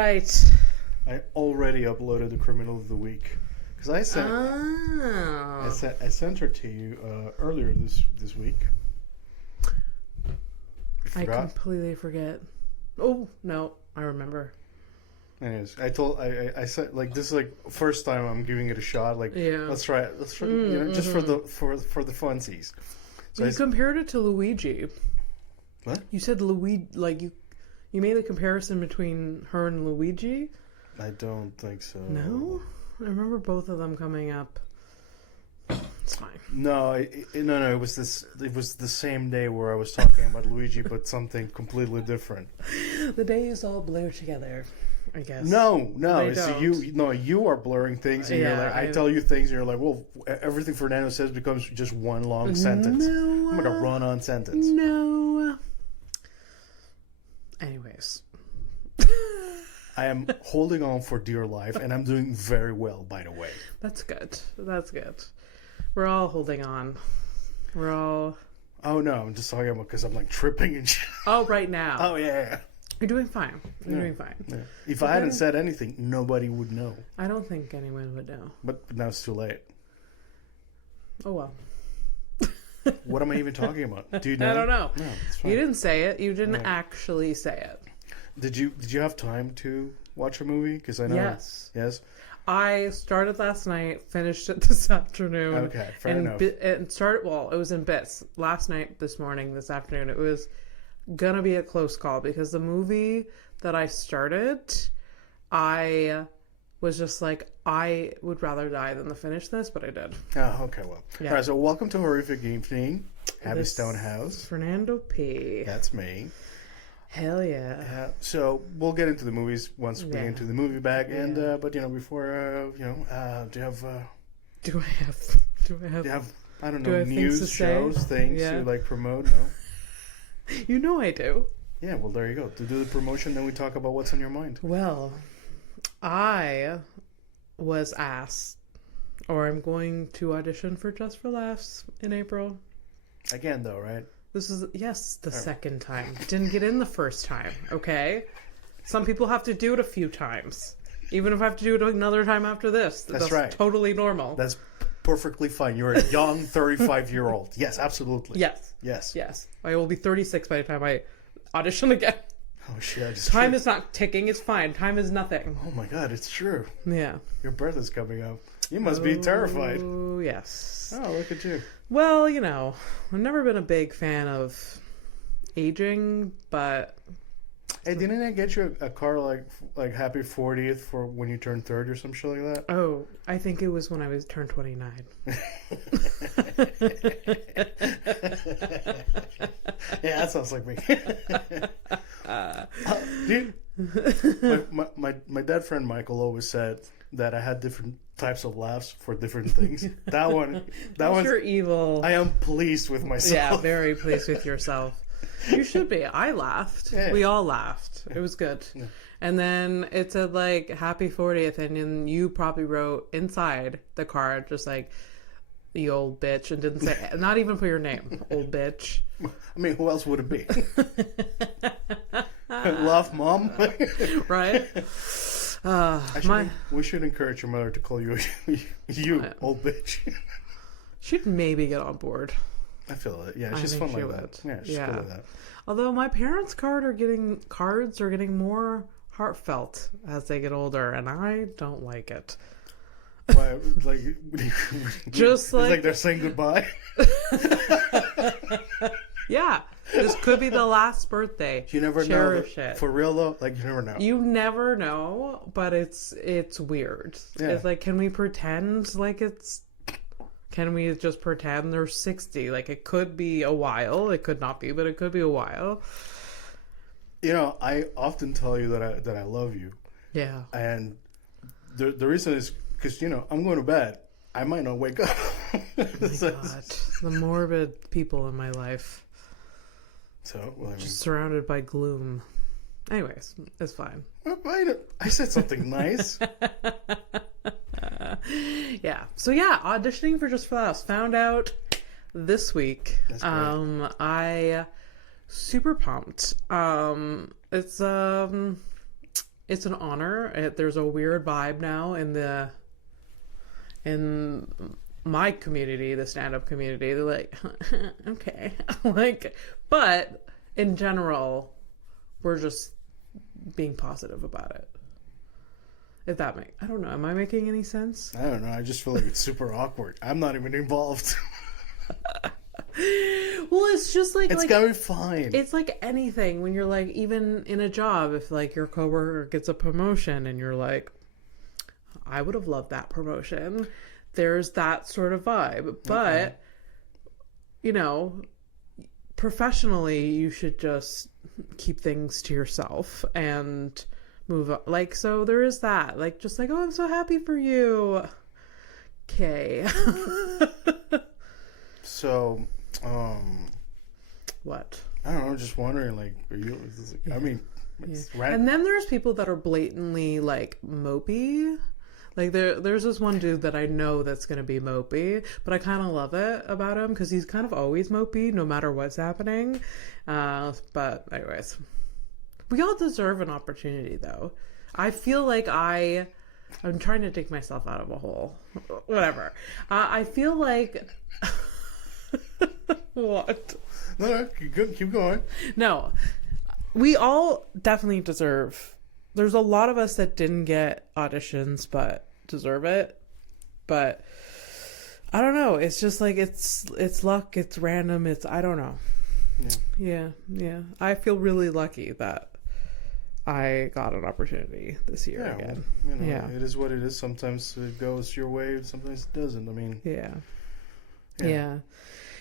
right. I already uploaded the Criminal of the Week because I sent I sent her to you earlier this week. You I forgot? completely forget. Oh no, I remember. Anyways, I said like this is like first time I'm giving it a shot. Like let's try it. Let's try just for the funsies. So you compared it to Luigi. What? You said Luigi, like you made a comparison between her and Luigi. I don't think so. No, I remember both of them coming up. It's fine. No, no. It was the same day where I was talking about Luigi, but something completely different. The days all blur together, I guess. No. They So don't. you are blurring things, and you're like, I tell you things, and you're like, well, everything Fernando says becomes just one long sentence. No, I'm like a run-on sentence. No. Anyways. I am holding on for dear life, and I'm doing very well, by the way. That's good. That's good. We're all holding on. We're all... Oh, no, I'm just talking about because I'm, like, tripping and shit. Oh, right now. Oh, yeah. You're doing fine. You're doing fine. Yeah. If I hadn't said anything, nobody would know. I don't think anyone would know. But now it's too late. Oh, well. What am I even talking about? Do you know? I don't know. No, it's fine. You didn't say it. You didn't actually say it. Did you have time to watch a movie? Because I know. Yes. Yes. I started last night, finished it this afternoon. Okay, fair enough. And started, well, it was in bits. Last night, this morning, this afternoon, it was gonna be a close call because the movie that I started, I was just like, I would rather die than to finish this, but I did. Oh, okay, well. Yeah. All right, so welcome to Horrific Evening. Abby This Stonehouse. Fernando P. That's me. Hell yeah. So we'll get into the movies once we get into the movie bag. And but before do you have Do I have I don't do I know, have things news, to say? shows, things Yeah. you like promote? No. You know I do. Yeah, well there you go. To do the promotion, then we talk about what's on your mind. Well, I was asked, or I'm going to audition for Just for Laughs in April. Again, though, right? This is, yes, the second time. Didn't get in the first time, okay? Some people have to do it a few times. Even if I have to do it another time after this. That's right. Totally normal. That's perfectly fine. You're a young 35-year-old. Yes, absolutely. Yes. I will be 36 by the time I audition again. Oh, shit. Time is not ticking. It's fine. Time is nothing. Oh, my God. It's true. Yeah. Your birth is coming up. You must be terrified. Oh, yes. Oh, look at you. Well, I've never been a big fan of aging, but... Hey, didn't I get you a car like Happy 40th for when you turn 30 or some shit like that? Oh, I think it was when I was turned 29. Yeah, that sounds like me. Dude, my dad friend Michael always said that I had different types of laughs for different things. That one's You're evil. I am pleased with myself. Yeah, very pleased with yourself. You should be. I laughed. Yeah. We all laughed. It was good. Yeah. And then it said like happy 40th, and then you probably wrote inside the card just like the old bitch, and didn't say, not even put your name, old bitch. I mean, who else would it be? Love, mom. Right. We should encourage your mother to call you old bitch. She'd maybe get on board. I feel it. Yeah, she's fun like that. Yeah, she's cool like that. Although my parents' cards are getting more heartfelt as they get older, and I don't like it. Why, like, just like they're saying goodbye. Yeah, this could be the last birthday. You never Cherish know. It. For real though, like you never know. You never know, but it's weird. Yeah. It's like, can we pretend like it's? Can we just pretend they're 60? Like, it could be a while. It could not be, but it could be a while. I often tell you that I love you. Yeah. And the reason is because I'm going to bed. I might not wake up. Oh my God, the morbid people in my life. So, well, just surrounded by gloom. Anyways, it's fine. I said something nice. Yeah. So auditioning for Just for Laughs. Found out this week. That's great. I super pumped. It's it's an honor. There's a weird vibe now in my community, the stand-up community. They're like, okay, like, but in general, we're just being positive about it. If that makes, I don't know. Am I making any sense? I don't know. I just feel like it's super awkward. I'm not even involved. Well, it's just like it's gonna be fine. It's like anything when you're like, even in a job, if like your coworker gets a promotion and you're like, I would have loved that promotion. There's that sort of vibe. But, you know, professionally, you should just keep things to yourself and move on. Like, so there is that. Like, just like, oh, I'm so happy for you. Okay. So, what? I don't know. Just wondering, like, are you? I mean, and then there's people that are blatantly like mopey. Like there's this one dude that I know that's gonna be mopey, but I kind of love it about him because he's kind of always mopey, no matter what's happening. But anyways, we all deserve an opportunity, though. I feel like I'm trying to dig myself out of a hole. Whatever. I feel like. What? No, keep going. No, we all definitely deserve. There's a lot of us that didn't get auditions but deserve it. But I don't know. It's just like it's luck. It's random. I don't know. Yeah. I feel really lucky that I got an opportunity this year again. Well, you know, it is what it is. Sometimes it goes your way. Sometimes it doesn't. I mean. Yeah.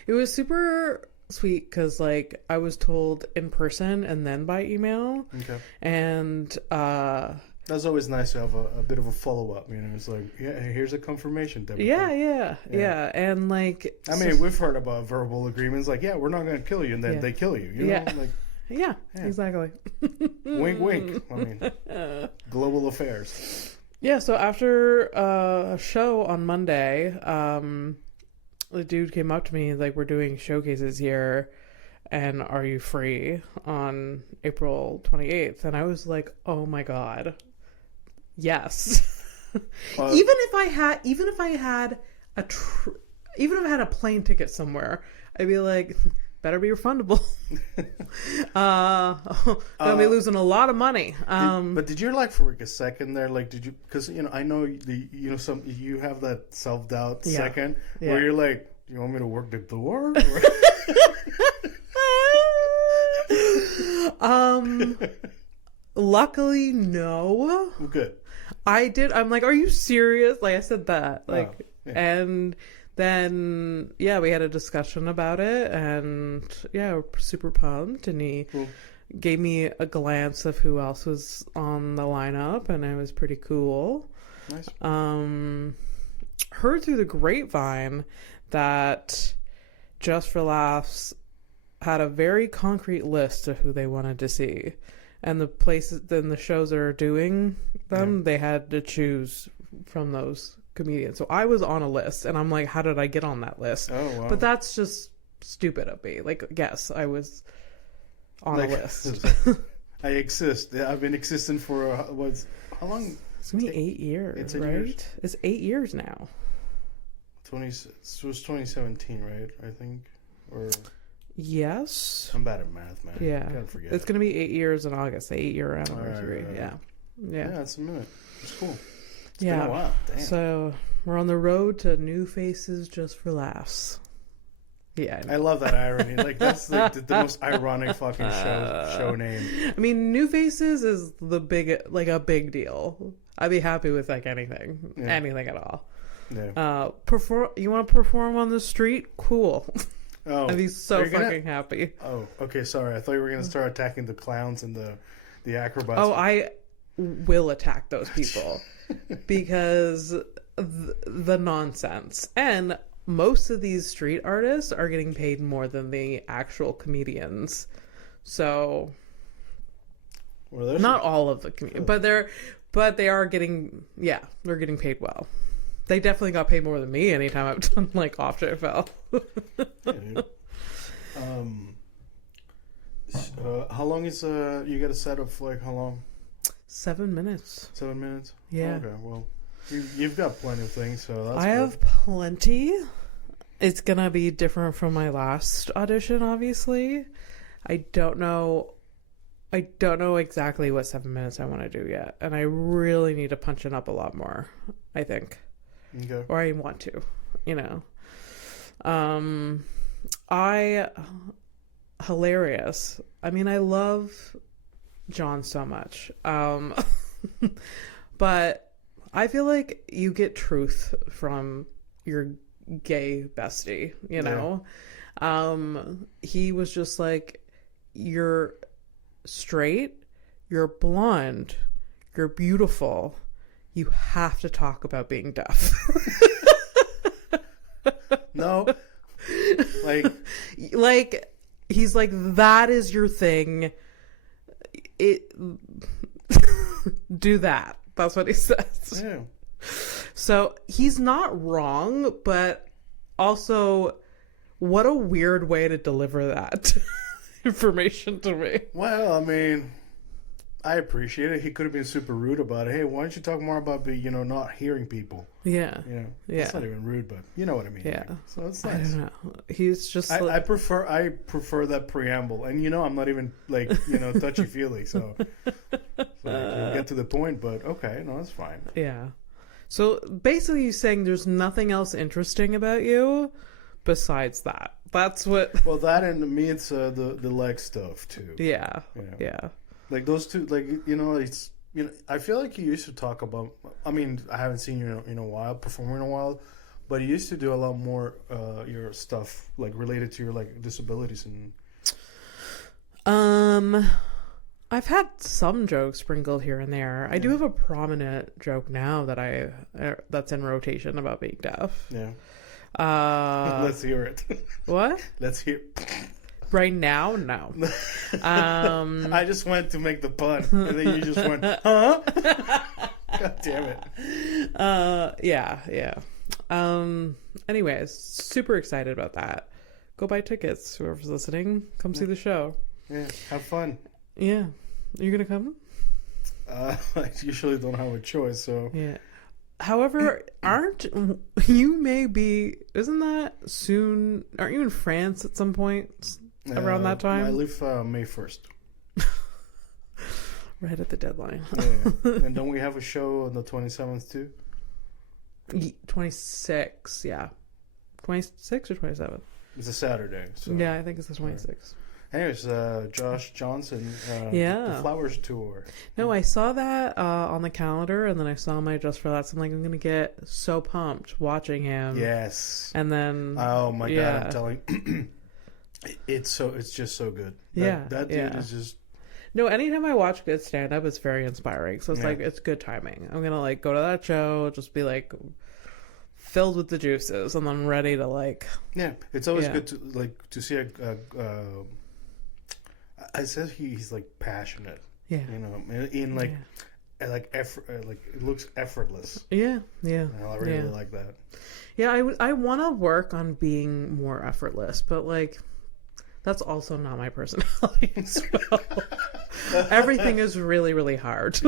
It was super sweet because, like, I was told in person and then by email. Okay. And that's always nice to have a bit of a follow-up, you know. It's like, here's a confirmation. Yeah. And, like... I mean, we've heard about verbal agreements. Like, we're not going to kill you, and then they kill you. You know? Like, yeah, exactly. Wink, wink. I mean, global affairs. Yeah, so after a show on Monday... the dude came up to me like, we're doing showcases here and are you free on April 28th? And I was like, oh my god, yes. Even if I had a plane ticket somewhere, I'd be like, better be refundable. Gonna be losing a lot of money. But did you like for like a second there? Like, did you? Because I know you have that self-doubt second where you're like, you want me to work the door? Luckily, no. Good. I did. I'm like, are you serious? Like, I said that. Like, and. Then, we had a discussion about it, and, we're super pumped, and he gave me a glance of who else was on the lineup, and it was pretty cool. Nice. Heard through the grapevine that Just for Laughs had a very concrete list of who they wanted to see, and the places, then the shows that are doing them, they had to choose from those comedian. So I was on a list and I'm like, how did I get on that list? Oh, wow. But that's just stupid of me. Like, yes, I was on a list. I exist. I've been existing for how long? It's gonna be 8 years, right? Years? It's 8 years now. It was 2017, right? I think, or yes. I'm bad at math, man. Yeah, I can't forget. It's gonna be 8 years in August. The 8-year anniversary. Right. Yeah, that's a minute. It's cool. It's been a while. Damn. So we're on the road to New Faces Just for Laughs. Yeah, I love that irony. Like, that's like the most ironic fucking show name. I mean, New Faces is a big deal. I'd be happy with like anything at all. Yeah. You want to perform on the street? Cool. Oh, I'd be so fucking happy. Oh, okay. Sorry, I thought you were gonna start attacking the clowns and the acrobats. Oh, I will attack those people. Because the nonsense. And most of these street artists are getting paid more than the actual comedians. So not all of the comedians, but they are getting, they're getting paid well. They definitely got paid more than me anytime I've done like off JFL. How long is you got a set of like how long? 7 minutes. 7 minutes? Yeah. Okay, well, you've got plenty of things, so that's I good. have plenty. It's gonna be different from my last audition, obviously. I don't know exactly what 7 minutes I want to do yet, and I really need to punch it up a lot more, I think. Okay. Or I want to, you know. Hilarious. I mean, I love John so much. But I feel like you get truth from your gay bestie, you know? He was just like, you're straight, you're blonde, you're beautiful, you have to talk about being deaf. No. Like he's like, that is your thing. Do that. That's what he says. Yeah. So he's not wrong, but also what a weird way to deliver that information to me. Well, I mean, I appreciate it. He could have been super rude about it. Hey, why don't you talk more about not hearing people? Yeah. Yeah. Yeah. It's not even rude, but you know what I mean. Yeah. Like, so it's I nice. don't know. He's just I prefer that preamble, and I'm not even touchy feely, so we'll get to the point. But okay, no, that's fine. Yeah. So basically, he's saying there's nothing else interesting about you besides that. That's what. Well, that and me, it's the leg stuff too. Yeah. Yeah. Like those two, it's I feel like you used to talk about. I mean, I haven't seen you in a while, performing in a while, but you used to do a lot more your stuff like related to your like disabilities and. I've had some jokes sprinkled here and there. Yeah. I do have a prominent joke now that that's in rotation about being deaf. Yeah. Let's hear it. What? Let's hear. Right now, no. I just went to make the pun, and then you just went, huh? God damn it. Yeah. Anyways, super excited about that. Go buy tickets. Whoever's listening, come see the show. Yeah, have fun. Yeah. Are you gonna come? I usually don't have a choice, so. Yeah. However, isn't that soon? Aren't you in France at some point around that time? I leave May 1st. Right at the deadline. Yeah. And don't we have a show on the 27th too? 26, yeah. 26 or 27? It's a Saturday. So. Yeah, I think it's the 26th. Anyways, Josh Johnson, the Flowers Tour. No, I saw that on the calendar, and then I saw my Just for That. So I'm like, I'm going to get so pumped watching him. Yes. And then... Oh, my God, I'm telling it's just so good. That dude is just... No, anytime I watch good stand-up, it's very inspiring. So it's like, it's good timing. I'm going to like go to that show, just be like... filled with the juices, and then ready to like... Yeah, it's always good to see I said he's like passionate. Yeah. In like effort, like it looks effortless. Yeah. And I really like that. Yeah, I want to work on being more effortless, but like that's also not my personality. So everything is really, really hard.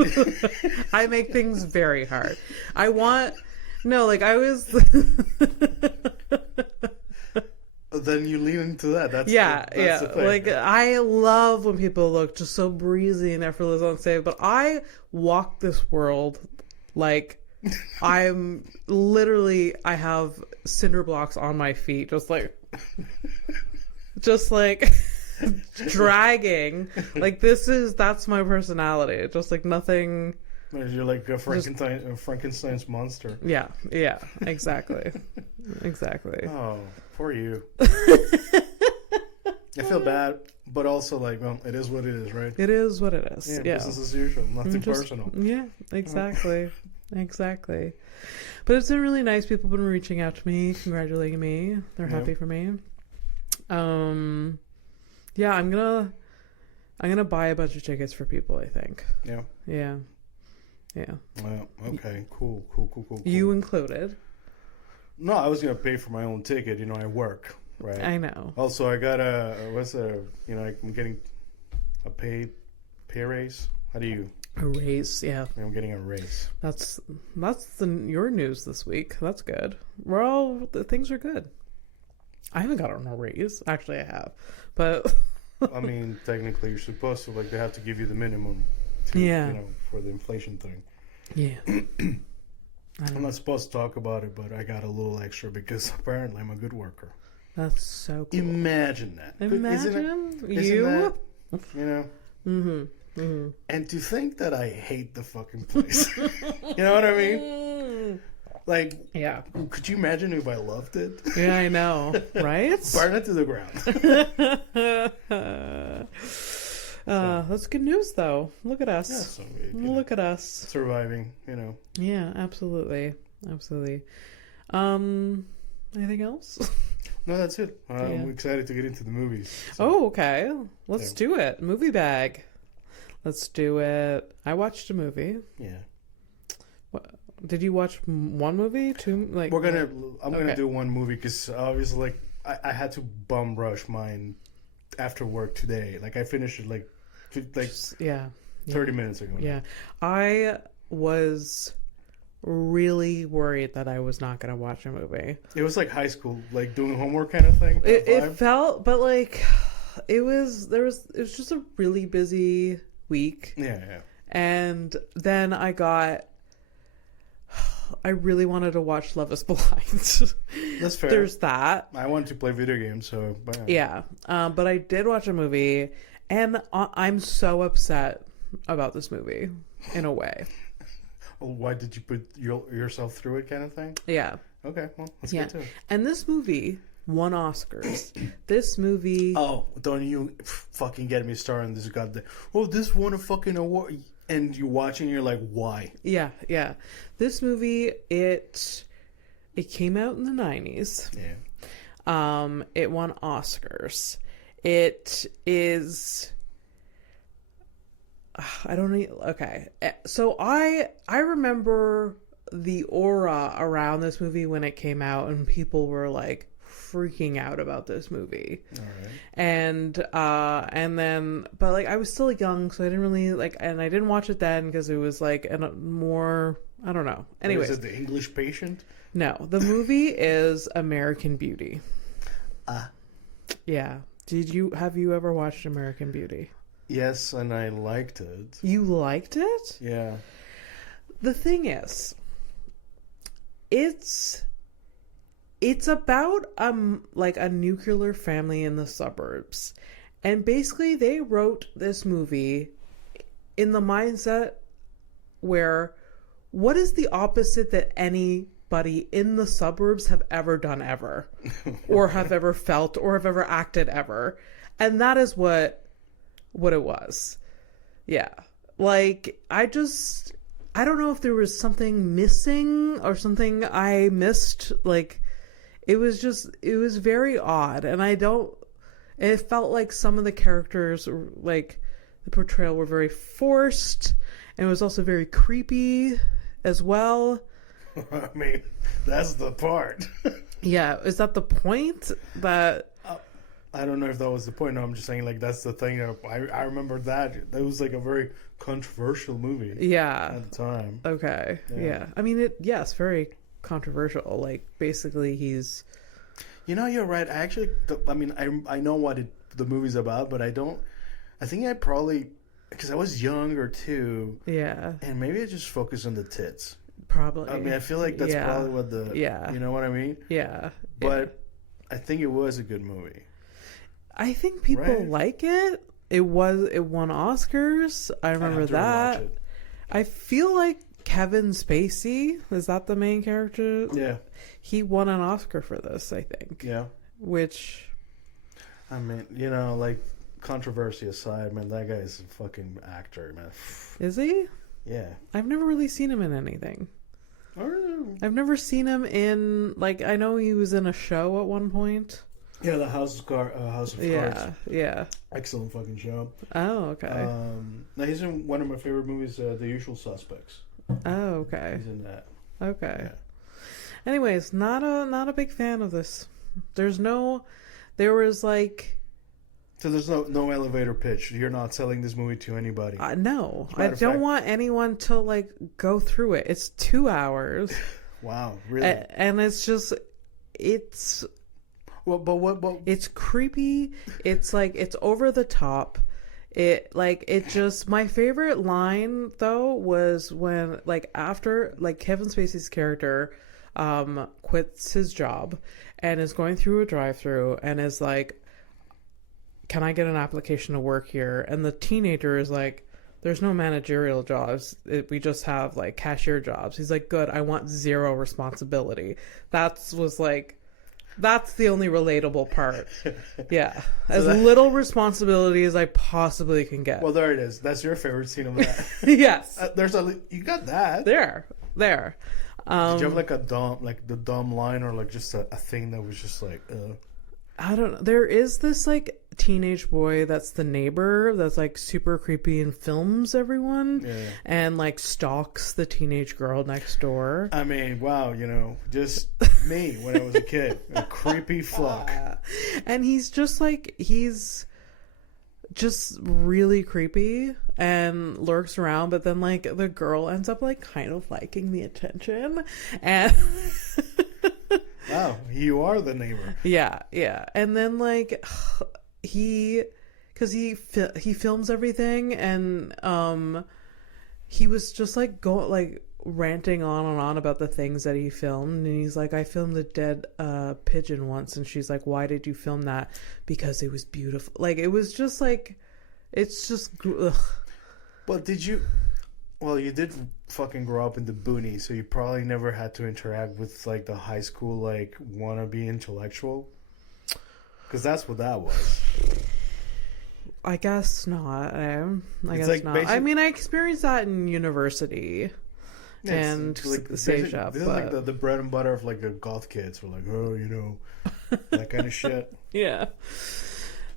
I make things very hard. I was then you lean into that. That's the thing. Like I love when people look just so breezy and effortless on stage, but I walk this world like I'm literally, I have cinder blocks on my feet, just like dragging. Like that's my personality. Just like nothing. You're like a Frankenstein's monster. Yeah, exactly. Exactly. Oh, poor you. I feel bad, but also like, well, it is what it is, right? It is what it is. Yeah. Business as usual. Nothing personal. Yeah, exactly. Exactly. But it's been really nice. People have been reaching out to me, congratulating me. They're happy for me. Yeah, I'm gonna buy a bunch of tickets for people, I think. Yeah. Yeah. Yeah. Well, okay. Cool. You included. No, I was gonna pay for my own ticket. I work, right? I know. Also, I got I'm getting a pay raise. How do you? A raise, yeah. I'm getting a raise. That's your news this week. That's good. Things are good. I haven't gotten a raise. Actually, I have, but I mean, technically, you're supposed to. Like, they have to give you the minimum. Yeah. For the inflation thing. Yeah. I'm not supposed to talk about it, but I got a little extra because apparently I'm a good worker. That's so cool. Imagine that. Imagine isn't that, Mm-hmm. Mm-hmm. And to think that I hate the fucking place. You know what I mean? Like, yeah. Could you imagine if I loved it? Yeah, I know, right? Burn it to the ground. That's good news, though. Look at us. Yeah, so Look at us surviving. Yeah, absolutely. Anything else? No, that's it. I'm excited to get into the movies. So. Oh, okay. Let's do it. Movie bag. Let's do it. I watched a movie. Yeah. What, did you watch one movie? Two? Like I'm gonna do one movie because obviously, like, I had to bum rush mine after work today. Like, I finished it like 30 minutes ago. Yeah, I was really worried that I was not going to watch a movie. It was like high school, like doing homework kind of thing. It felt, but like it was just a really busy week. Yeah. And then I really wanted to watch Love Is Blind. That's fair. There's that. I wanted to play video games, so yeah. But I did watch a movie, and I'm so upset about this movie in a way. Why did you put yourself through it, kind of thing? Yeah. Okay, well, that's good too. And this movie won Oscars. This movie. Oh, don't you fucking get me started on this goddamn. Oh, this won a fucking award, and you're watching, and you're like, why? Yeah. This movie, it came out in the 90s. Yeah. It won Oscars. It is. I don't know. Okay. So I remember the aura around this movie when it came out, and people were like freaking out about this movie. All right. And then, but like I was still young, so I didn't really like, and I didn't watch it then because it was like more, I don't know. Anyways. Is it The English Patient? No, the movie is American Beauty. Yeah. Have you ever watched American Beauty? Yes, and I liked it. You liked it? Yeah. The thing is, it's about like a nuclear family in the suburbs. And basically they wrote this movie in the mindset where what is the opposite that anybody in the suburbs have ever done ever or have ever felt or have ever acted ever. And that is what it was. Yeah. Like, I don't know if there was something missing or something I missed. Like, it was very odd. And it felt like some of the characters, like, the portrayal were very forced. And it was also very creepy as well. I mean, that's the part. Yeah. Is that the point? That... I don't know if that was the point. No, I'm just saying, like, that's the thing. I remember that. It was, like, a very controversial movie. Yeah. At the time. Okay. Yeah. I mean, yes, very controversial. Like, basically, he's... You're right. I know what the movie's about, but I think I probably... Because I was younger, too. Yeah. And maybe I just focused on the tits. Probably. I mean, I feel like that's probably what the... Yeah. You know what I mean? Yeah. But I think it was a good movie. I think people like it. It won Oscars. I remember that. I feel like Kevin Spacey, is that the main character? Yeah. He won an Oscar for this, I think. Yeah. Which... I mean, like, controversy aside, man, that guy is a fucking actor, man. Is he? Yeah. I've never really seen him in anything. Oh. I've never seen him in, like, I know he was in a show at one point. Yeah, the House of Cards. Yeah. Excellent fucking show. Oh, okay. Now he's in one of my favorite movies, The Usual Suspects. Oh, okay. He's in that. Okay. Yeah. Anyways, not a big fan of this. There was like So there's no elevator pitch. You're not selling this movie to anybody. No, I don't want anyone to like go through it. It's 2 hours. Wow, really? And it's just, it's. Well, but what? It's creepy. It's like it's over the top. It just, my favorite line though was when like after like Kevin Spacey's character quits his job and is going through a drive-through and is like, can I get an application to work here? And the teenager is like, there's no managerial jobs. We just have like cashier jobs. He's like, good. I want zero responsibility. That's the only relatable part. Yeah. As little responsibility as I possibly can get. Well, there it is. That's your favorite scene of that. Yes. You got that. There. Did you have like the dumb line or like just a thing that was just like, I don't know. There is this like teenage boy that's the neighbor that's like super creepy and films everyone and like stalks the teenage girl next door. I mean, wow, just me when I was a kid. A creepy fuck. And he's just really creepy and lurks around, but then like the girl ends up like kind of liking the attention and wow, you are the neighbor. Yeah. And then like he films everything and he was just like ranting on and on about the things that he filmed, and he's like, I filmed a dead pigeon once, and she's like, why did you film that? Because it was beautiful. Like it was just like, it's just ugh. But you did fucking grow up in the boonies, so you probably never had to interact with like the high school like wannabe intellectual, because that's what that was. I guess not. I guess like not. I mean, I experienced that in university and like Seja. This is like the bread and butter of like the goth kids. We're like, oh, that kind of shit. Yeah.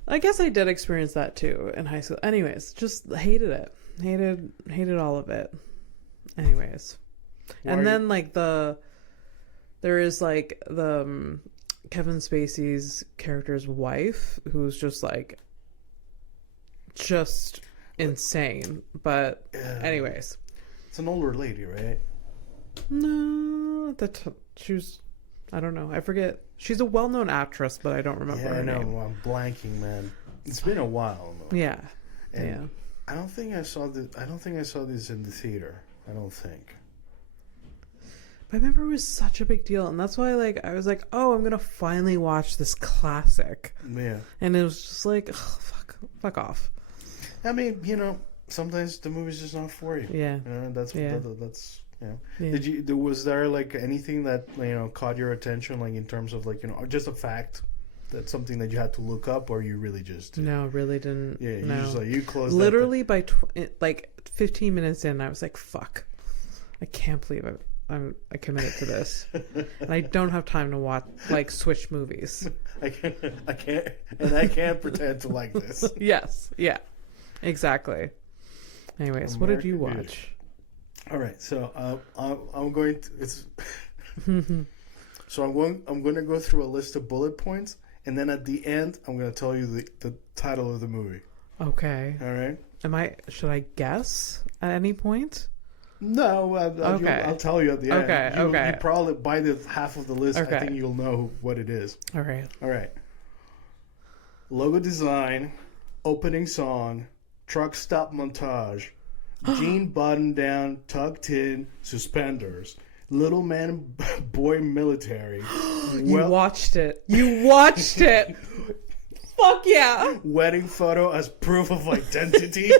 I guess I did experience that too in high school. Anyways, just hated it. Hated all of it. Anyways. And then like there is like the Kevin Spacey's character's wife who's just insane. But anyways. It's an older lady, right? No, she was, I don't know. I forget. She's a well-known actress, but I don't remember her name. Well, I'm blanking, man. It's been a while. Though. Yeah. And I don't think I saw this in the theater. I don't think. But I remember it was such a big deal, and that's why I was like, oh, I'm gonna finally watch this classic. Yeah. And it was just like, oh, fuck off. I mean, sometimes the movie's just not for you. Yeah. That's. Yeah. Was there like anything that caught your attention, like in terms of like just a fact, that's something that you had to look up, or you really just no, really didn't. Yeah, you just you closed. Literally by 15 minutes in, I was like, fuck, I can't believe I committed to this, and I don't have time to watch switch movies. I can't pretend to like this. Yes, yeah, exactly. Anyways, what did you watch? Beauty. All right, so I'm going to. It's so I'm going to go through a list of bullet points, and then at the end, I'm going to tell you the title of the movie. Okay. All right. Should I guess at any point? No. I'll tell you at the end. Okay. You probably by the half of the list, okay. I think you'll know what it is. All right. Logo design, opening song, truck stop montage. Jean button-down, tucked-in, suspenders. Little man, boy, military. You watched it. Fuck yeah. Wedding photo as proof of identity.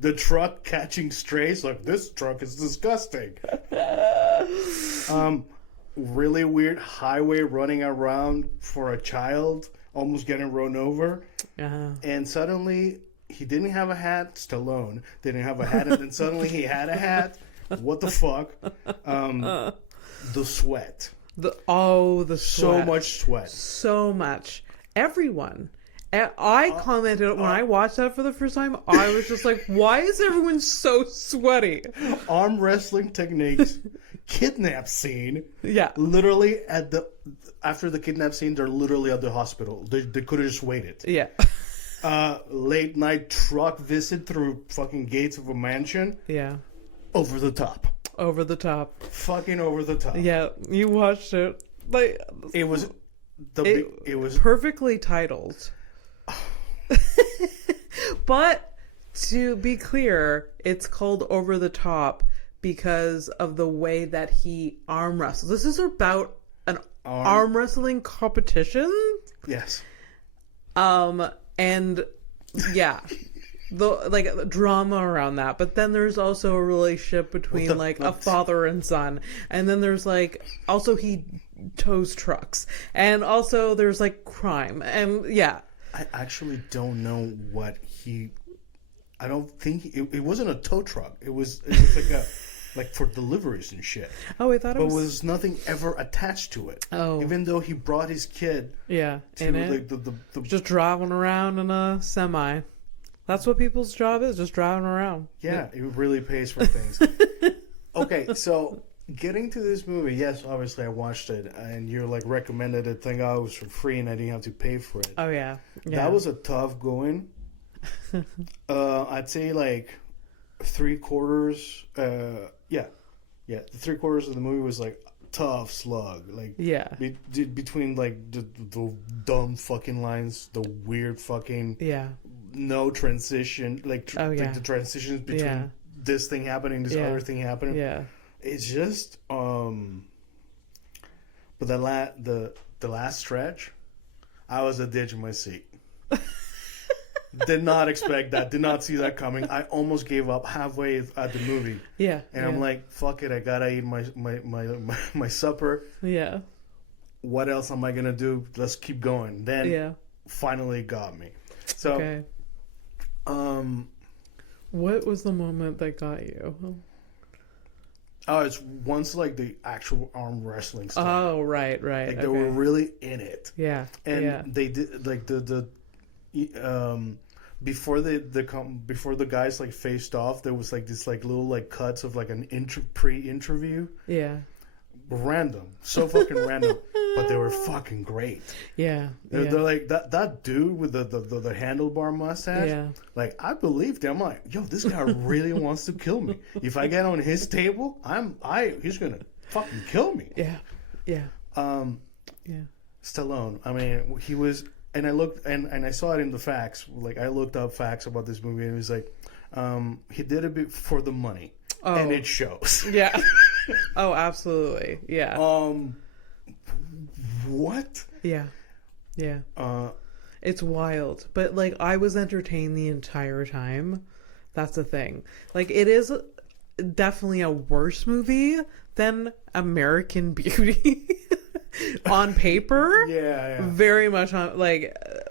The truck catching strays. Like, this truck is disgusting. Really weird highway running around for a child. Almost getting run over. Uh-huh. And suddenly... he didn't have a hat. Stallone didn't have a hat, and then suddenly he had a hat. What the fuck? The sweat. The sweat. So much sweat. So much. Everyone And I commented when I watched that for the first time, I was just like, why is everyone so sweaty? Arm wrestling techniques, kidnap scene. Yeah. Literally after the kidnap scene, they're literally at the hospital. They could have just waited. Yeah. Late night truck visit through fucking gates of a mansion. Yeah. Over the top. Over the top. Fucking over the top. Yeah, you watched it. Like it was perfectly titled. But to be clear, it's called Over the Top because of the way that he arm wrestles. This is about an arm wrestling competition. Yes. And yeah, the drama around that. But then there's also a relationship between a father and son, and then there's also he tows trucks, and also there's crime, and yeah. I actually don't know what I don't think it wasn't a tow truck. It was like for deliveries and shit. Oh, I thought it was. But was nothing ever attached to it. Oh. Even though he brought his kid. Yeah. To in it. Just driving around in a semi. That's what people's job is, just driving around. Yeah, it really pays for things. Okay, so getting to this movie, yes, obviously I watched it, and you're recommended it, thank God it was for free and I didn't have to pay for it. Oh, yeah. That was a tough going. I'd say 3/4. Yeah, the 3/4 of the movie was tough slug. Between the dumb fucking lines, the weird fucking no transition, the transitions between this thing happening, this other thing happening. Yeah, it's just but the last stretch, I was a ditch in my seat. Did not expect that. Did not see that coming. I almost gave up halfway at the movie. Yeah. And I'm like, fuck it. I gotta eat my supper. Yeah. What else am I gonna do? Let's keep going. Then finally it got me. So okay. What was the moment that got you? Oh, it's once the actual arm wrestling stuff. Oh, right. They were really in it. Yeah. And they did the before the guys faced off, there was this little cuts of an pre-interview. Yeah. Random, so fucking random, but they were fucking great. Yeah. They're that dude with the handlebar mustache. Yeah. I believed him. I'm like, yo, this guy really wants to kill me. If I get on his table, he's gonna fucking kill me. Yeah. Yeah. Stallone. I mean, he was. And I looked, and I saw it in the facts. I looked up facts about this movie, and it was he did it for the money, and it shows. Yeah. Oh, absolutely. Yeah. What? Yeah. Yeah. It's wild, but I was entertained the entire time. That's the thing. It is definitely a worse movie than American Beauty. On paper, very much on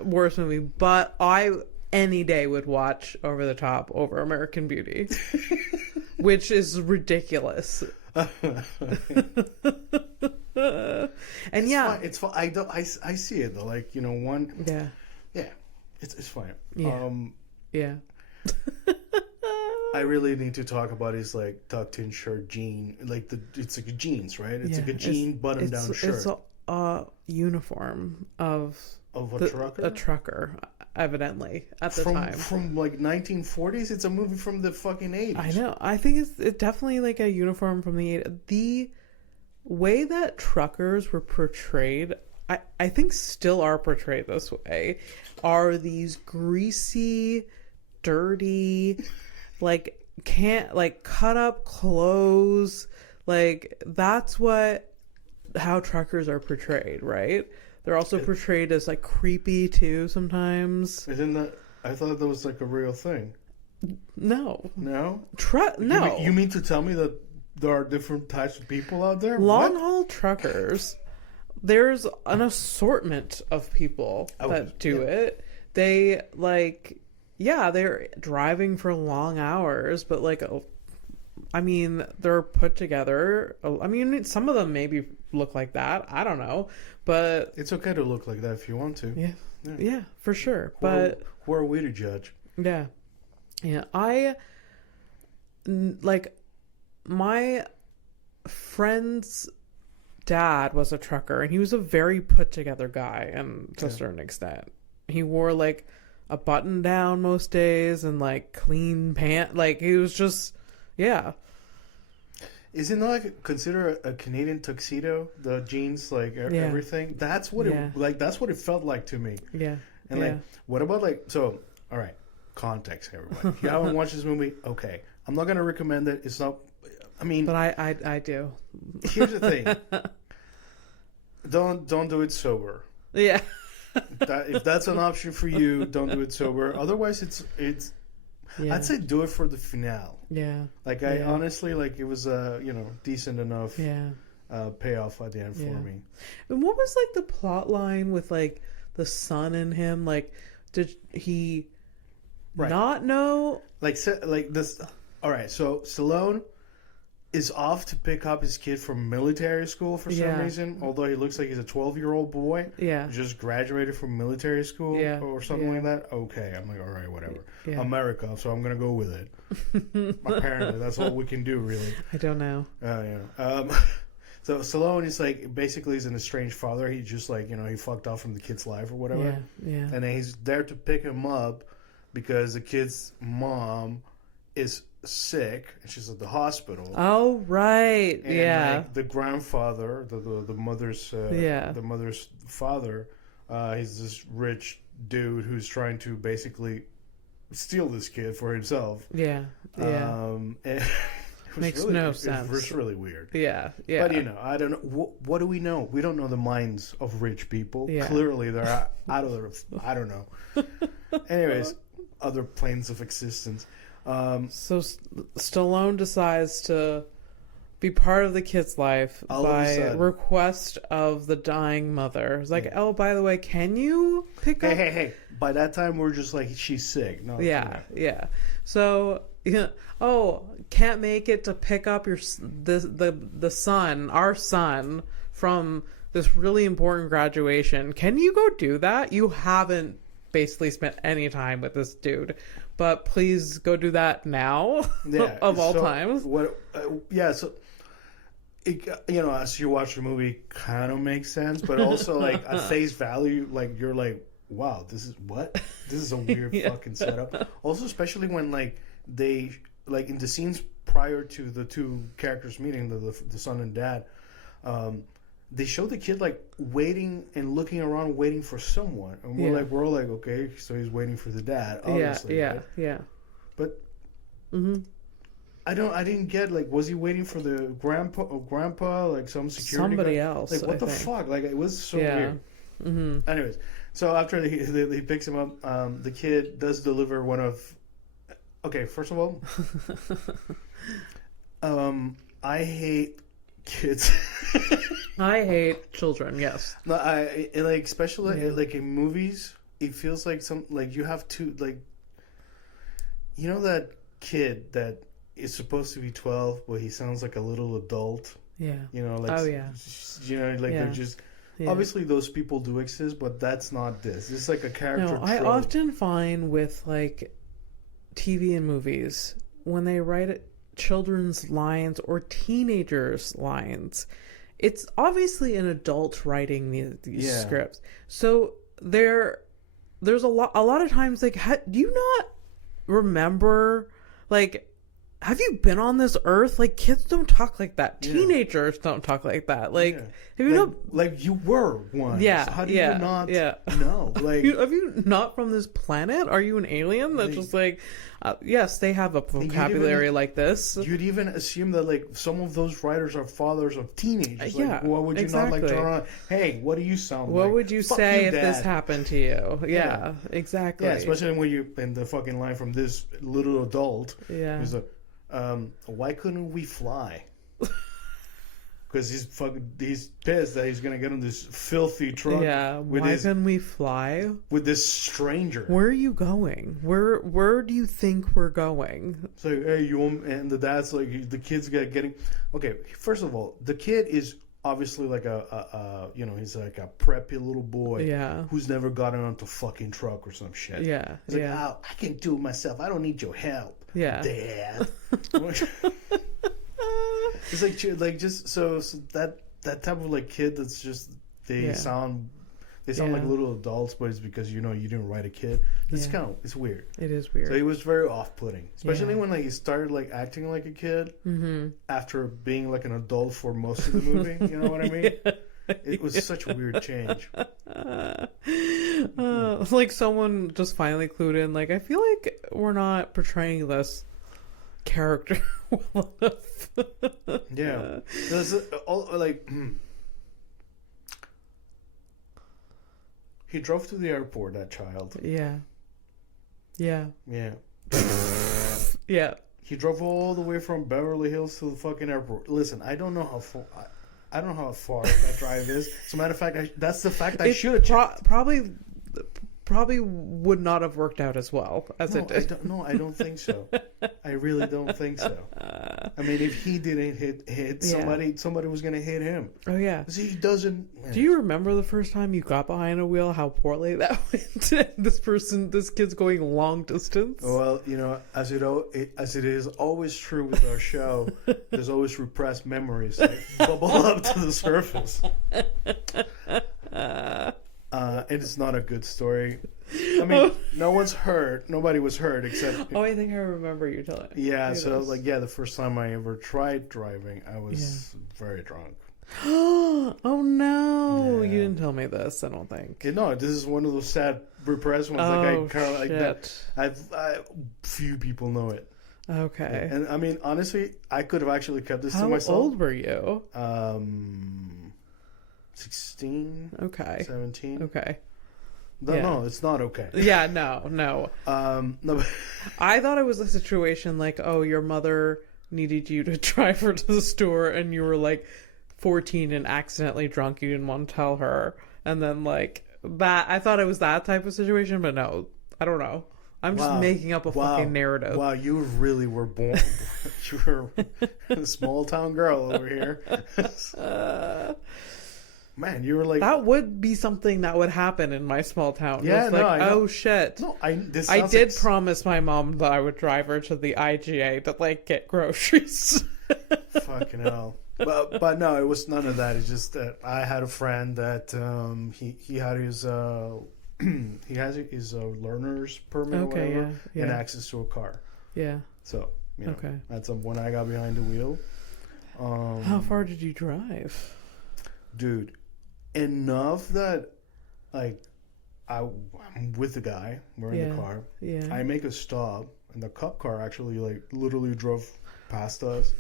worst movie, but I any day would watch Over the Top over American Beauty, which is ridiculous. And it's fine. I see it though. It's fine. Yeah. I really need to talk about his tucked in shirt jean, it's jeans, right? It's a jean button down shirt. It's a uniform of a trucker. A trucker, evidently at the time. From 1940s. It's a movie from the fucking 80s. I know. I think it's definitely a uniform from the 80s. The way that truckers were portrayed, I think still are portrayed this way, are these greasy, dirty. Can't cut up clothes, that's how truckers are portrayed, right? They're also portrayed as creepy too sometimes. Isn't that? I thought that was a real thing. No. No. No. You mean to tell me that there are different types of people out there? Long haul truckers. There's an assortment of people that do it. They they're driving for long hours, but they're put together. Some of them maybe look like that. I don't know, but it's okay to look like that if you want to. Yeah, Yeah, for sure. Who are we to judge? Yeah. Like, my friend's dad was a trucker, and he was a very put together guy, and to a certain extent. He wore like a button down most days and like clean pants. Like, he was just, yeah. Isn't that like consider a Canadian tuxedo? The jeans, like everything. That's what that's what it felt like to me. Yeah. And like, what about like? So, all right, context, everybody. If you haven't watched this movie, okay, I'm not gonna recommend it. It's not. I mean, but I do. Here's the thing. Don't do it sober. Yeah. If that's an option for you, don't do it sober. Otherwise, it's. Yeah. I'd say do it for the finale. Yeah. Like, I honestly, like, it was decent enough payoff at the end for me. And what was like the plot line with like the son and him? Like, did he not know? Like this. All right, so Stallone is off to pick up his kid from military school for some reason, although he looks like he's a 12-year-old boy. Yeah. Just graduated from military school or something like that. Okay, I'm like, all right, whatever. Yeah. America, so I'm going to go with it. Apparently, that's all we can do, really. I don't know. So Stallone is like, basically he's an estranged father. He just like, he fucked off from the kid's life or whatever. Yeah, yeah. And then he's there to pick him up because the kid's mom is sick and she's at the hospital. Oh, right. And like, the grandfather, the mother's the mother's father, he's this rich dude who's trying to basically steal this kid for himself. Yeah. Makes really, no sense. It was really weird. Yeah. But I don't know. What do we know? We don't know the minds of rich people. Yeah. Clearly, they're out of their. I don't know. Anyways, other planes of existence. So Stallone decides to be part of the kid's life by request of the dying mother. It's like, oh, by the way, can you pick up? Hey! By that time, we're just like, she's sick. No. Yeah. So, can't make it to pick up the son, our son, from this really important graduation. Can you go do that? You haven't basically spent any time with this dude, but please go do that now. Yeah, of all times. So it, as you watch the movie, kind of makes sense, but also like at face value, like you're like, wow, this is a weird fucking setup. Also, especially when like they like in the scenes prior to the two characters meeting, the son and dad, they show the kid like waiting and looking around, waiting for someone, and we're all like, okay, so he's waiting for the dad, obviously. Yeah. But I didn't get, like, was he waiting for the grandpa, like some security somebody guy? else? Like, what the fuck? Like, it was so weird. Mm-hmm. Anyways, so after he picks him up, the kid does deliver one of. Okay, first of all, I hate kids. I hate children. Yes. No, I like, especially like in movies. It feels like you have to, like, that kid that is supposed to be 12, but he sounds like a little adult. Yeah. They're just. Yeah. Obviously, those people do exist, but that's not this. This is like a character. No, I often find with like TV and movies when they write children's lines or teenagers' lines, it's obviously an adult writing these scripts. So there's a lot of times like, do you not remember, like, have you been on this earth? Like, kids don't talk like that. Teenagers don't talk like that. Like, have you like you were one. Yeah. So how do you not know? Like, have you not from this planet? Are you an alien? That's just like, yes, they have a vocabulary like this. You'd even assume that like some of those writers are fathers of teenagers. Like, what would you not like turn around? Hey, what do you sound like? What would you say if this happened to you? Yeah, exactly. Yeah, especially when you in the fucking line from this little adult. Yeah. He's like, why couldn't we fly? Because he's pissed that he's gonna get in this filthy truck. Yeah, why couldn't we fly with this stranger? Where are you going? Where do you think we're going? So hey, and the dad's like, the kid's getting. Okay, first of all, the kid is obviously like he's like a preppy little boy Yeah. who's never gotten onto fucking truck or some shit. Yeah. He's like, Yeah. oh, I can do it myself. I don't need your help. Yeah. Dad. It's like just so that type of like kid that's just they sound like little adults, but it's because you didn't write a kid. It's it's weird. It is weird. So it was very off-putting, especially when like he started like acting like a kid after being like an adult for most of the movie. You know what I mean? It was such a weird change. Like someone just finally clued in. Like I feel like we're not portraying this character well enough. Yeah, there's all like. He drove to the airport, that child. Yeah. Yeah. Yeah. Yeah. He drove all the way from Beverly Hills to the fucking airport. Listen, I don't know how far. I don't know how far that drive is. As a matter of fact, that's the fact I should have checked. Probably would not have worked out as well as it did. I don't think so. I really don't think so. I mean, if he didn't hit somebody was going to hit him. Oh, yeah. See, he doesn't... Do you remember the first time you got behind a wheel, how poorly that went? This kid's going long distance. Well, as it is always true with our show, there's always repressed memories that bubble up to the surface. It's not a good story. I mean, nobody was hurt except... Oh, I think I remember you telling me. Yeah, so the first time I ever tried driving, I was very drunk. Oh, no. Yeah. You didn't tell me this, I don't think. No, this is one of those sad, repressed ones. Few people know it. Okay. And I mean, honestly, I could have actually kept this to myself. How old were you? 16. Okay. 17. Okay. No, it's not okay. Yeah, no. No. I thought it was a situation like, oh, your mother needed you to drive her to the store and you were like 14 and accidentally drunk. You didn't want to tell her. And then like that, I thought it was that type of situation, but no, I don't know. I'm just making up a fucking narrative. Wow, you really were born. You were a small town girl over here. Man, you were like... That would be something that would happen in my small town. Yeah, it's like, oh shit. No, I did promise my mom that I would drive her to the IGA to like get groceries. Fucking hell. But no, it was none of that. It's just that I had a friend that he had his learner's permit or whatever, and access to a car. Yeah. So at some point I got behind the wheel. How far did you drive? Dude, enough that like I'm with the guy, we're in the car. Yeah. I make a stop and the cop car actually like literally drove past us.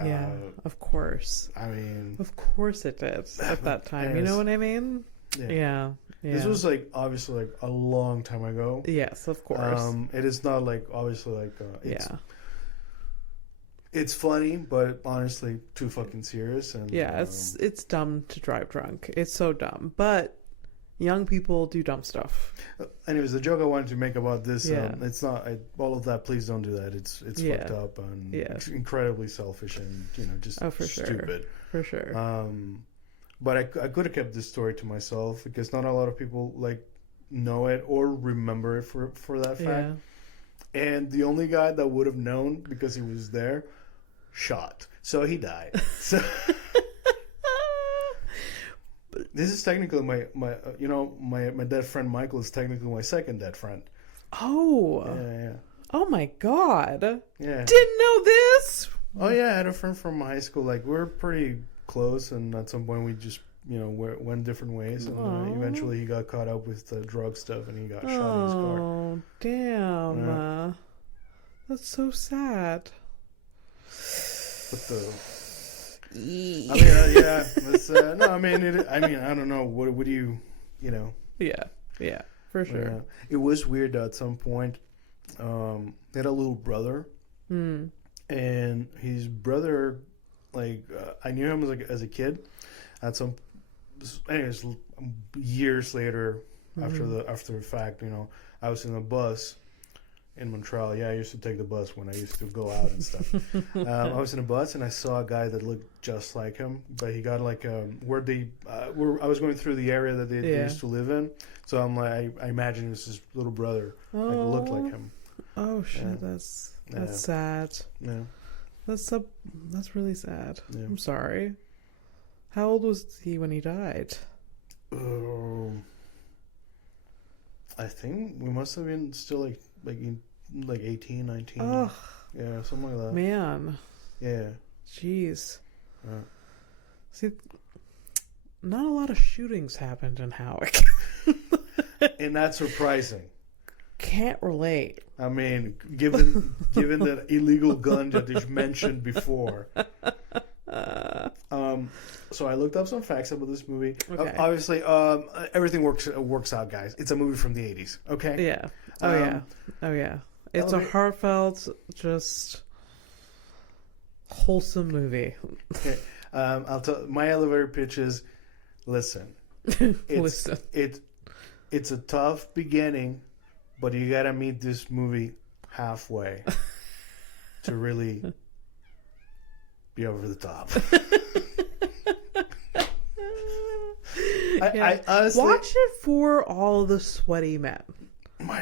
No. Yeah, of course. I mean, of course it did at that time. You know what I mean? Yeah. This was like obviously like a long time ago. Yes, of course. It is not like obviously like it's funny, but honestly too fucking serious. And it's dumb to drive drunk. It's so dumb, but young people do dumb stuff. Anyways, the joke I wanted to make about this, it's not all of that. Please don't do that. It's fucked up and incredibly selfish and just stupid. For sure. But I could have kept this story to myself because not a lot of people like know it or remember it for that fact. And the only guy that would have known because he was there shot, so he died. So this is technically my dead friend Michael is technically my second dead friend. Oh. Yeah. Oh my god. Yeah. Didn't know this. Oh yeah, I had a friend from high school. Like we're pretty close, and at some point we just went different ways, and eventually he got caught up with the drug stuff, and he got shot in his car. Oh damn. Yeah. That's so sad. But I don't know. What would you, Yeah, for sure. Yeah. It was weird though, at some point. He had a little brother, and his brother, like, I knew him as a kid. Anyways, years later, after the fact, I was in a bus, in Montreal. Yeah, I used to take the bus when I used to go out and stuff. I was in a bus and I saw a guy that looked just like him, but he got like I was going through the area that they used to live in, so I'm like, I imagine it was his little brother, like looked like him. Oh shit, that's sad. Yeah, that's really sad. Yeah. I'm sorry. How old was he when he died? I think we must have been still like 18, 19. Oh, yeah, something like that. Man. Yeah. Jeez. Yeah. See, not a lot of shootings happened in Howick. And that's surprising. Can't relate. I mean, given the illegal gun that you mentioned before. So I looked up some facts about this movie. Okay. Obviously, everything works out, guys. It's a movie from the 80s. Okay. Yeah. Oh yeah. It's a heartfelt, just wholesome movie. Okay. I'll tell my elevator pitch is, listen. It's a tough beginning, but you gotta meet this movie halfway to really be over the top. I honestly watch it for all the sweaty men.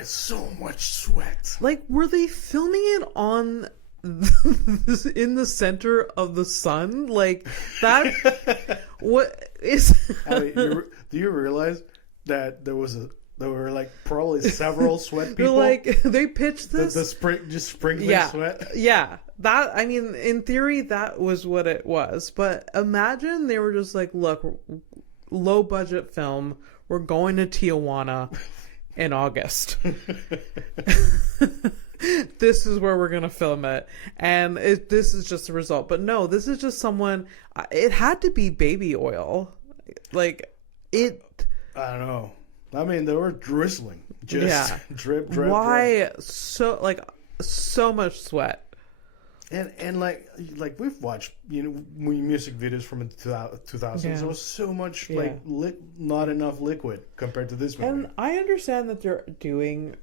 So much sweat. Like, were they filming it on in the center of the sun? Like that? What is? I mean, do you realize that there were like probably several sweat people? They pitched this. The sprinkling sweat. Yeah. That, I mean, in theory, that was what it was. But imagine they were just like, look, low budget film. We're going to Tijuana in August. This is where we're going to film it. And this is just a result. But no, this is just someone. It had to be baby oil. Like, it. I don't know. I mean, they were drizzling. Just drip. Why so much sweat? And like we've watched, music videos from the 2000s. There was so much not enough liquid compared to this movie. And I understand that they're doing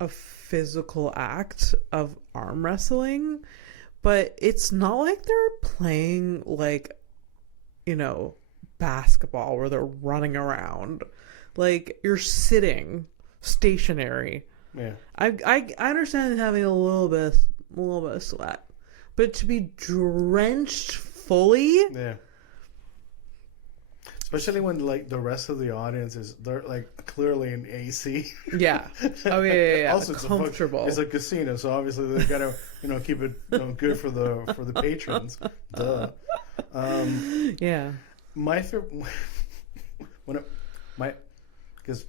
a physical act of arm wrestling, but it's not like they're playing basketball where they're running around. Like, you're sitting stationary. Yeah. I understand having a little bit of sweat, but to be drenched fully. Yeah. Especially when the rest of the audience they're clearly in AC. Yeah. Oh yeah. Also, comfortable. It's a casino, so obviously they gotta keep it good for the patrons. Duh. Yeah. My favorite because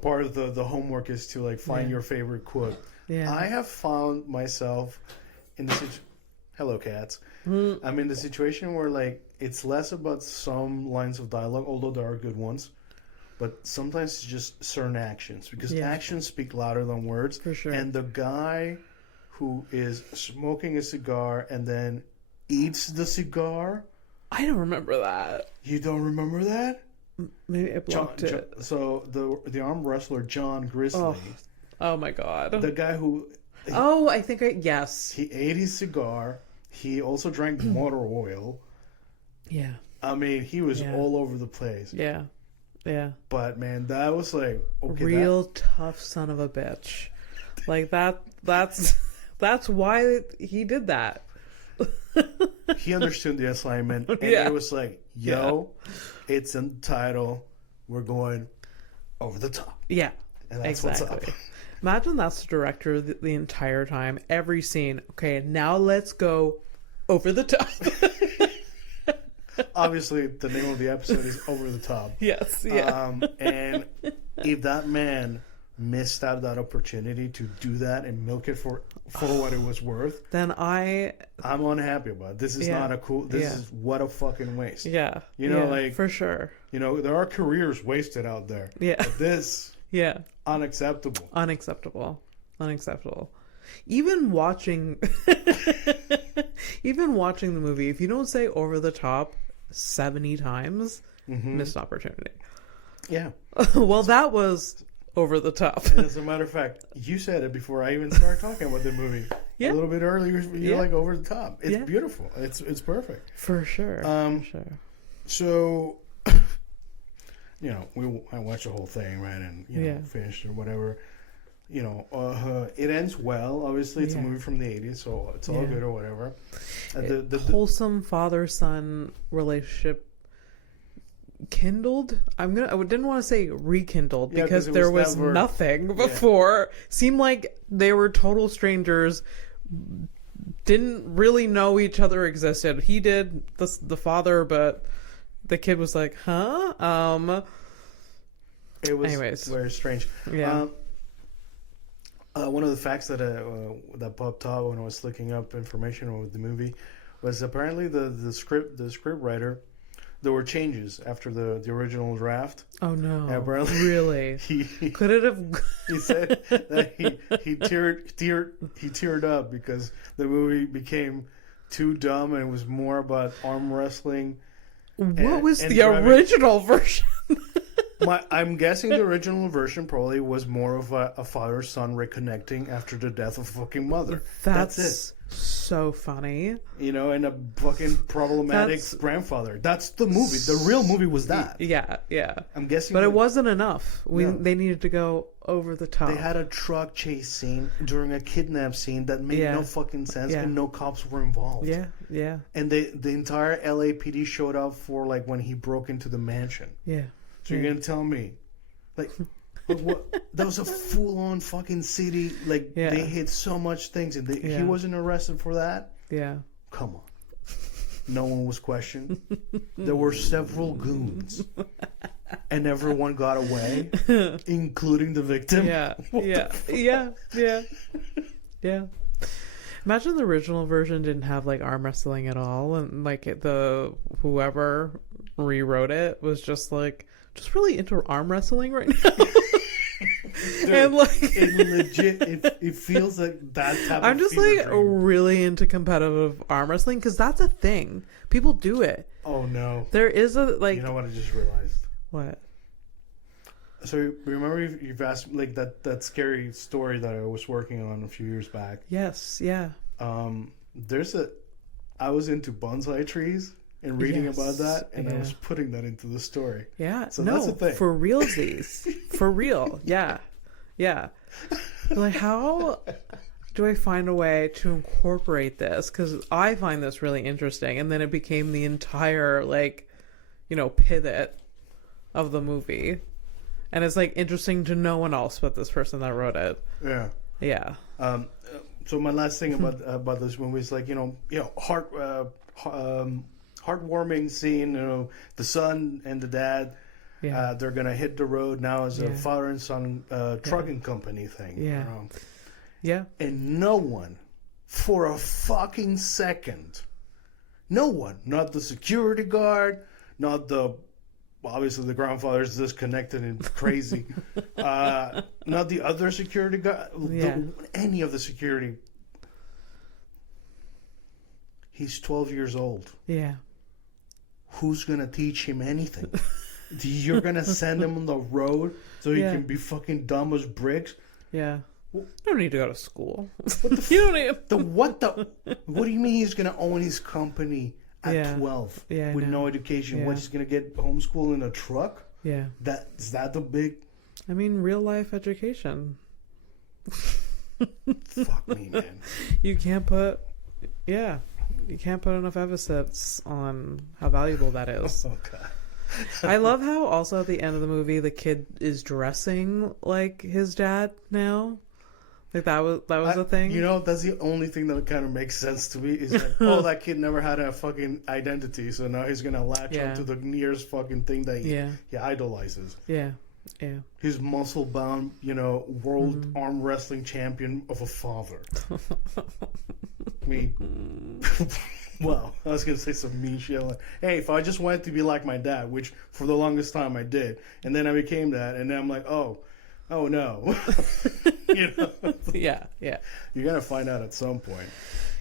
part of the homework is to find your favorite quote. Yeah. I have found myself in the hello cats. I'm in the situation where it's less about some lines of dialogue, although there are good ones, but sometimes it's just certain actions, because actions speak louder than words. For sure. And the guy who is smoking a cigar and then eats the cigar. I don't remember that. You don't remember that? Maybe I blocked it. So the arm wrestler John Grizzly. Oh my god. The guy who. I think yes. He ate his cigar. He also drank motor oil. Yeah. I mean, he was all over the place. Yeah. Yeah. But man, that was tough son of a bitch. That's why he did that. He understood the assignment, and it was it's in the title. We're going over the top. Yeah. And that's what's up. Imagine that's the director the entire time. Every scene. Okay, now let's go over the top. Obviously, the name of the episode is Over the Top. Yes. Yeah. And if that man missed out that opportunity to do that and milk it for what it was worth, then I'm unhappy about it. This is not a cool. This is what a fucking waste. Yeah. For sure. There are careers wasted out there. Yeah. But this. Yeah. Unacceptable. Even watching the movie, if you don't say over the top 70 times, missed opportunity. Yeah. Well, that was over the top. And as a matter of fact, you said it before I even started talking about the movie. Yeah. A little bit earlier, you're like over the top. It's Yeah. beautiful. It's perfect. For sure. For sure. So, you know, I watched the whole thing, right, and you know, finished or whatever. You know, it ends well. Obviously, it's a movie from the '80s, so it's all good or whatever. The wholesome father-son relationship kindled. I didn't want to say rekindled because there was nothing before. Seemed like they were total strangers. Didn't really know each other existed. He did, the father, but the kid was like, huh? It was anyways. Very strange. Yeah. One of the facts that popped out when I was looking up information over the movie was apparently the script writer. There were changes after the original draft. Oh no! And apparently, really? Could it have? He said that he teared up because the movie became too dumb and it was more about arm wrestling. What was the original version? I'm guessing the original version probably was more of a father-son reconnecting after the death of a fucking mother. That's it. So funny. You know, and a fucking problematic grandfather. That's the movie. The real movie was that. Yeah. I'm guessing. But it wasn't enough. They needed to go over the top. They had a truck chase scene during a kidnap scene that made no fucking sense and no cops were involved. Yeah. And the entire LAPD showed up for like when he broke into the mansion. Yeah. So you're gonna tell me, like, what? That was a full-on fucking city. Like they hit so much things, and he wasn't arrested for that. Yeah. Come on. No one was questioned. There were several goons, and everyone got away, including the victim. Yeah. Imagine the original version didn't have like arm wrestling at all, and like whoever rewrote it was just really into arm wrestling right now. Dude, and like it feels like that type I'm of just fever like dream. really into competitive arm wrestling because that's a thing. People do it. Oh no. There is a like. You know what I just realized? What? So remember you've asked like that scary story that I was working on a few years back. Yes. Yeah. I was into bonsai trees and reading about that, and I was putting that into the story. Yeah. So that's the thing. For realsies. For real. Yeah. Like, how do I find a way to incorporate this? Because I find this really interesting, and then it became the entire pivot of the movie, and it's like interesting to no one else but this person that wrote it. Yeah. So my last thing about this movie is like heartwarming scene. You know, the son and the dad. Yeah. They're gonna hit the road now as a father and son trucking company thing. Yeah. You know? Yeah. And no one, for a fucking second, no one, not the security guard, not obviously the grandfather's disconnected and crazy, not the other security guard, any of the security. He's 12 years old. Yeah. Who's gonna teach him anything? You're gonna send him on the road so he can be fucking dumb as bricks? Yeah. You don't need to go to school. What the you don't need what do you mean he's gonna own his company at 12 with no education? What, he's gonna get homeschooled in a truck? Yeah. Is that the big? I mean, real life education. Fuck me, man. You can't put enough emphasis on how valuable that is. Oh god. I love how also at the end of the movie the kid is dressing like his dad now. Like that was a thing. You know, that's the only thing that kind of makes sense to me is like, oh, that kid never had a fucking identity, so now he's gonna latch onto the nearest fucking thing that he idolizes. Yeah. His muscle bound, world arm wrestling champion of a father. I mean, well, I was gonna say some mean shit like, hey, if I just wanted to be like my dad, which for the longest time I did, and then I became that, and then I'm like, oh no. Yeah. You're gonna find out at some point.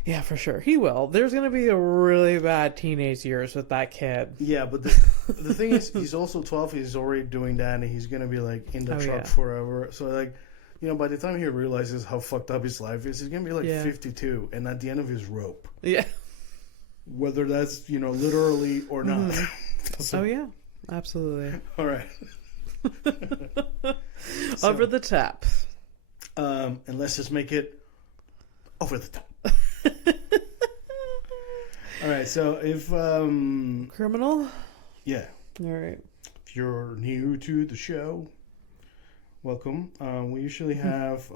Yeah, for sure. He will. There's going to be a really bad teenage years with that kid. Yeah, but the thing is, he's also 12. He's already doing that, and he's going to be, like, in the truck forever. So, like, you know, by the time he realizes how fucked up his life is, he's going to be, like, 52 and at the end of his rope. Yeah. Whether that's, you know, literally or not. Oh, yeah. Absolutely. All right. Over the top. And let's just make it over the top. All right, so if criminal? Yeah. All right. If you're new to the show, welcome. We usually have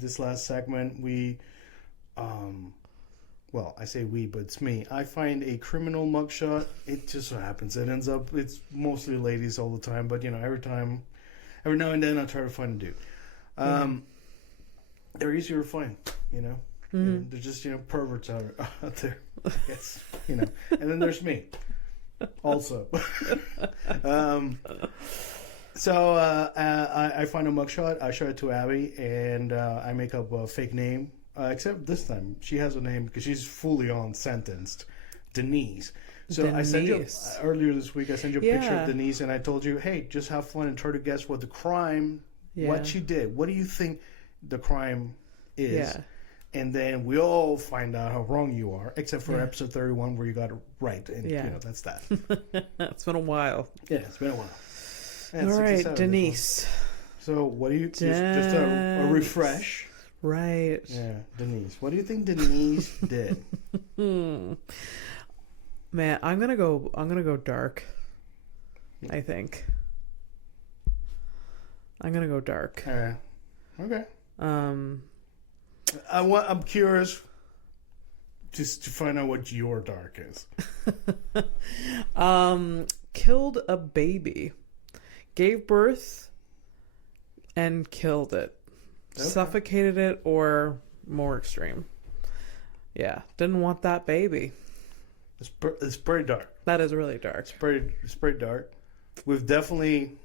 this last segment. Well, I say we, but it's me. I find a criminal mugshot. It just so happens it's mostly ladies all the time, but you know, every now and then I try to find a dude. They're easier to find, you know. Mm-hmm. They're just, you know, perverts out there. Yes, you know. And then there's me, also. So I find a mugshot. I show it to Abby, and I make up a fake name. Except this time, she has a name because she's fully on sentenced, Denise. So Denise. I sent you earlier this week. I sent you a picture of Denise, and I told you, hey, just have fun and try to guess what the crime, what she did. What do you think the crime is? Yeah. And then we all find out how wrong you are, except for episode 31 where you got it right. And, you know, that's that. It's been a while. Yeah, it's been a while. And all right, Denise. So what do you... Just a refresh. Right. Yeah, Denise. What do you think Denise did? Man, I'm gonna go dark. I think. I'm gonna go dark. Okay. I'm curious just to find out what your dark is. Killed a baby. Gave birth and killed it. Okay. Suffocated it, or more extreme. Yeah, didn't want that baby. It's pretty dark. That is really dark. It's pretty dark. We've definitely,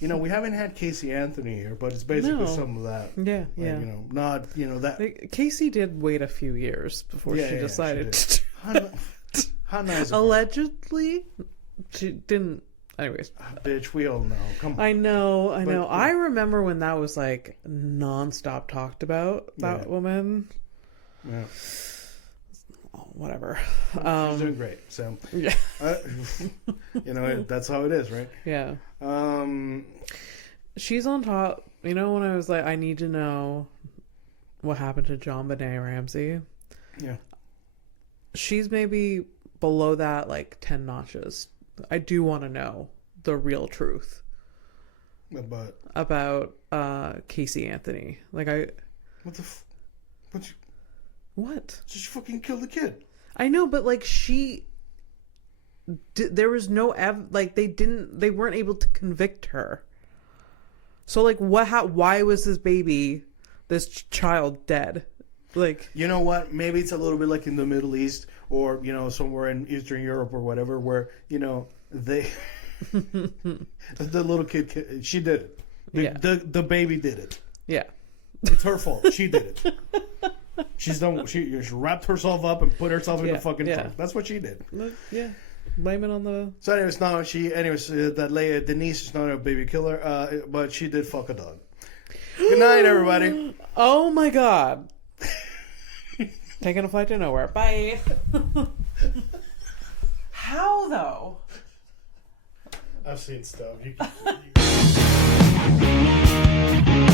you know, we haven't had Casey Anthony here, but it's basically some of that. Yeah, like, you know, not, you know, that. Casey did wait a few years before she decided. She how nice. Allegedly, she didn't. Anyways, bitch, we all know. Come on. I know. I remember when that was like nonstop talked about, that woman. Yeah. Whatever. She's doing great. So, yeah. You know, that's how it is, right? Yeah. She's on top. You know, when I was like, I need to know what happened to John Benet Ramsey. Yeah. She's maybe below that, like 10 notches. I do want to know the real truth about Casey Anthony. Like what? She fucking killed the kid. I know, but like there was no they weren't able to convict her. So like why was this child dead? Like, you know what? Maybe it's a little bit like in the Middle East, or, you know, somewhere in Eastern Europe or whatever, where, you know, the little kid, she did it. The baby did it. Yeah. It's her fault. She did it. She wrapped herself up and put herself in the fucking trunk. That's what she did. Yeah. Blame it on the... So anyways, that lady, Denise, is not a baby killer, but she did fuck a dog. Good night, everybody. Oh my God. Taking a flight to nowhere. Bye. How though? I've seen stuff. You can...